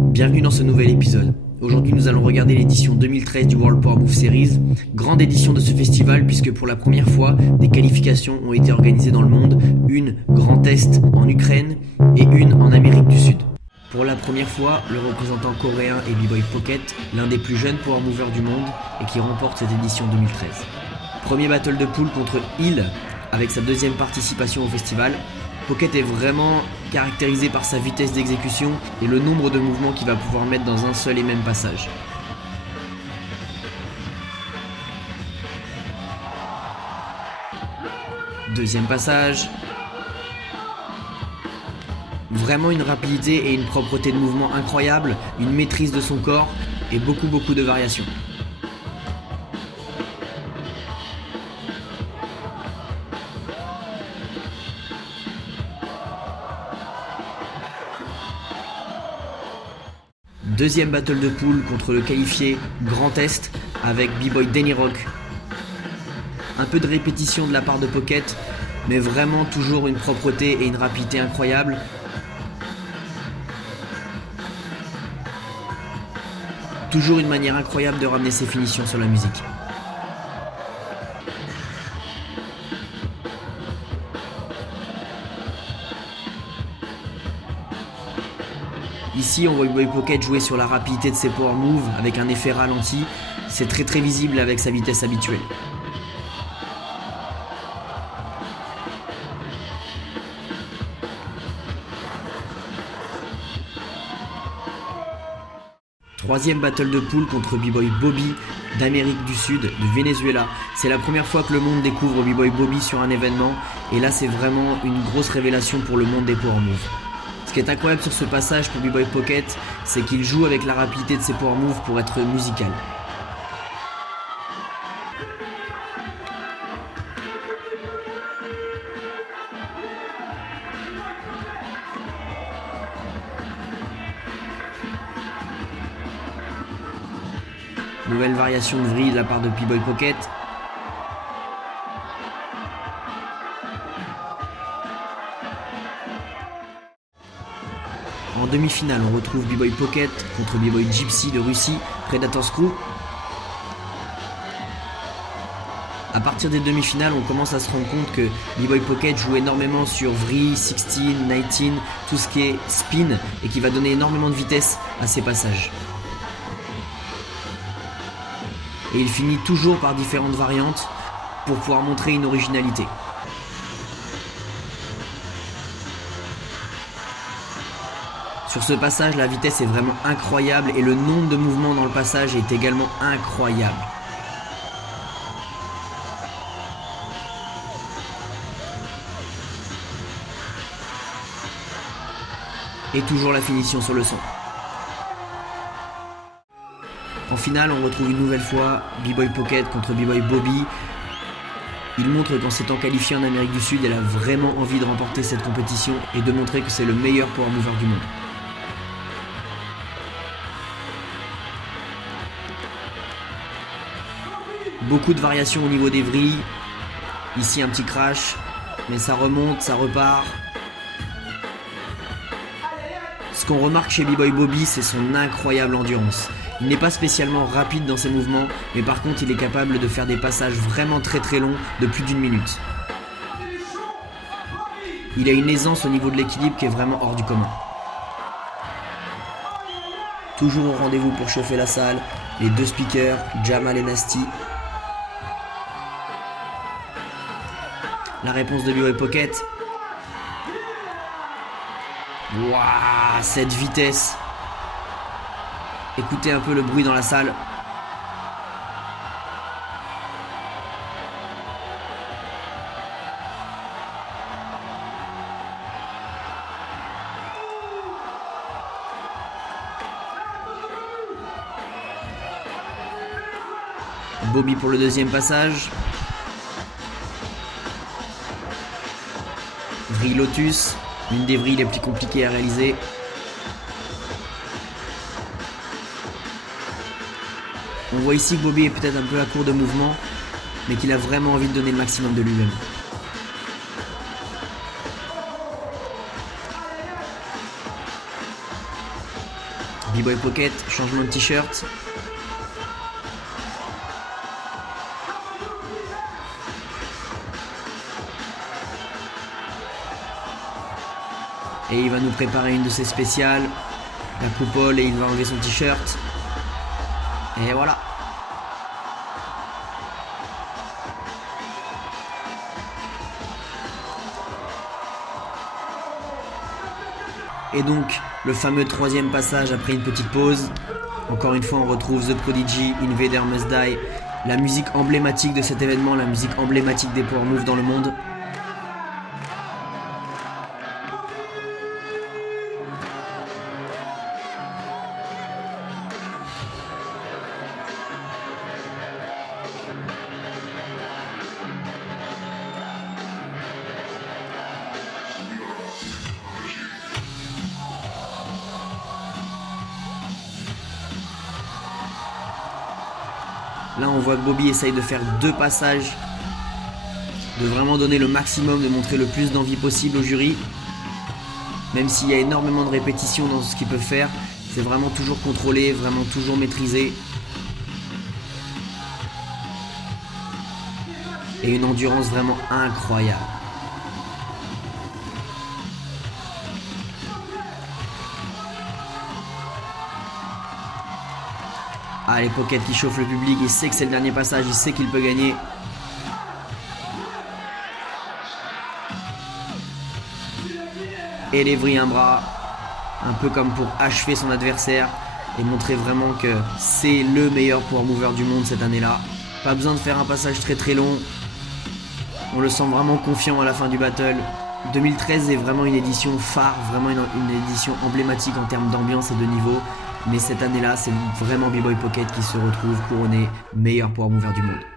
Bienvenue dans ce nouvel épisode. Aujourd'hui nous allons regarder l'édition 2013 du World Power Move Series. Grande édition de ce festival puisque pour la première fois des qualifications ont été organisées dans le monde, une Grand Est en Ukraine et une en Amérique du Sud. Pour la première fois, le représentant coréen est B-Boy Pocket, l'un des plus jeunes power movers du monde et qui remporte cette édition 2013. Premier battle de poule contre Hill avec sa deuxième participation au festival. Pocket est vraiment caractérisé par sa vitesse d'exécution et le nombre de mouvements qu'il va pouvoir mettre dans un seul et même passage. Deuxième passage. Vraiment une rapidité et une propreté de mouvement incroyable, une maîtrise de son corps et beaucoup de variations. Deuxième battle de poule contre le qualifié Grand Est avec B-Boy Danny Rock. Un peu de répétition de la part de Pocket, mais vraiment toujours une propreté et une rapidité incroyable. Toujours une manière incroyable de ramener ses finitions sur la musique. Ici, on voit B-Boy Pocket jouer sur la rapidité de ses power moves avec un effet ralenti. C'est très visible avec sa vitesse habituelle. Troisième battle de poule contre B-Boy Bobby d'Amérique du Sud, du Venezuela. C'est la première fois que le monde découvre B-Boy Bobby sur un événement et là c'est vraiment une grosse révélation pour le monde des power moves. Ce qui est incroyable sur ce passage pour B-Boy Pocket, c'est qu'il joue avec la rapidité de ses power moves pour être musical. Nouvelle variation de vrille de la part de B-Boy Pocket. En demi-finale, on retrouve B-Boy Pocket contre B-Boy Gypsy de Russie, Predator Screw. À partir des demi-finales, on commence à se rendre compte que B-Boy Pocket joue énormément sur vrille, 16, 19, tout ce qui est spin et qui va donner énormément de vitesse à ses passages. Et il finit toujours par différentes variantes pour pouvoir montrer une originalité. Sur ce passage, la vitesse est vraiment incroyable et le nombre de mouvements dans le passage est également incroyable. Et toujours la finition sur le son. En finale, on retrouve une nouvelle fois B-Boy Pocket contre B-Boy Bobby. Il montre qu'en s'étant qualifié en Amérique du Sud, elle a vraiment envie de remporter cette compétition et de montrer que c'est le meilleur power mover du monde. Beaucoup de variations au niveau des vrilles. Ici un petit crash, mais ça remonte, ça repart. Ce qu'on remarque chez B-Boy Bobby, c'est son incroyable endurance. Il n'est pas spécialement rapide dans ses mouvements, mais par contre il est capable de faire des passages vraiment très longs de plus d'1 minute. Il a une aisance au niveau de l'équilibre qui est vraiment hors du commun. Toujours au rendez-vous pour chauffer la salle, les deux speakers, Jamal et Nasty. La réponse de B-Boy Pocket. Waouh, cette vitesse. Écoutez un peu le bruit dans la salle. Bobby pour le deuxième passage. Vrille Lotus, l'une des vrilles les plus compliquées à réaliser. On voit ici que Bobby est peut-être un peu à court de mouvement, mais qu'il a vraiment envie de donner le maximum de lui-même. B-Boy Pocket, changement de t-shirt. Et il va nous préparer une de ses spéciales, la coupole, et il va enlever son t-shirt. Et voilà. Et donc, le fameux troisième passage après une petite pause. Encore une fois, on retrouve The Prodigy, Invader Must Die, la musique emblématique de cet événement, la musique emblématique des Power Moves dans le monde. Là, on voit que Bobby essaye de faire 2 passages, de vraiment donner le maximum, de montrer le plus d'envie possible au jury. Même s'il y a énormément de répétitions dans ce qu'il peut faire, c'est vraiment toujours contrôlé, vraiment toujours maîtrisé. Et une endurance vraiment incroyable. Ah, les Pocket qui chauffent le public, il sait que c'est le dernier passage, il sait qu'il peut gagner. Et Lévry un bras, un peu comme pour achever son adversaire et montrer vraiment que c'est le meilleur power mover du monde cette année-là. Pas besoin de faire un passage très très long. On le sent vraiment confiant à la fin du battle. 2013 est vraiment une édition phare, vraiment une édition emblématique en termes d'ambiance et de niveau. Mais cette année-là, c'est vraiment B-Boy Pocket qui se retrouve couronné meilleur power mover du monde.